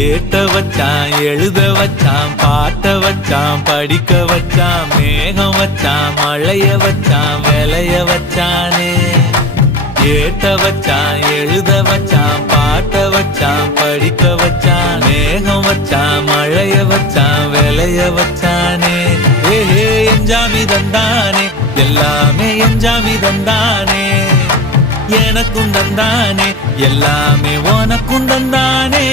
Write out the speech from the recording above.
ஏத்த வச்சான் எழுத வச்சான் பாட்ட வச்சான் படிக்க வச்சான் மேகம் வச்சான் மழைய வச்சான் விளைய வச்சானே ஏத்த வச்சான் எழுத வச்சான் பாட்ட வச்சான் படிக்க வச்சான் மேகம் வச்சான் மழைய வச்சான் விளைய வச்சானே ஏஹே எஞ்சாமி தந்தானே எல்லாமே எஞ்சாமி தந்தானே எனக்கும் தந்தானே எல்லாமே உனக்கும் தந்தானே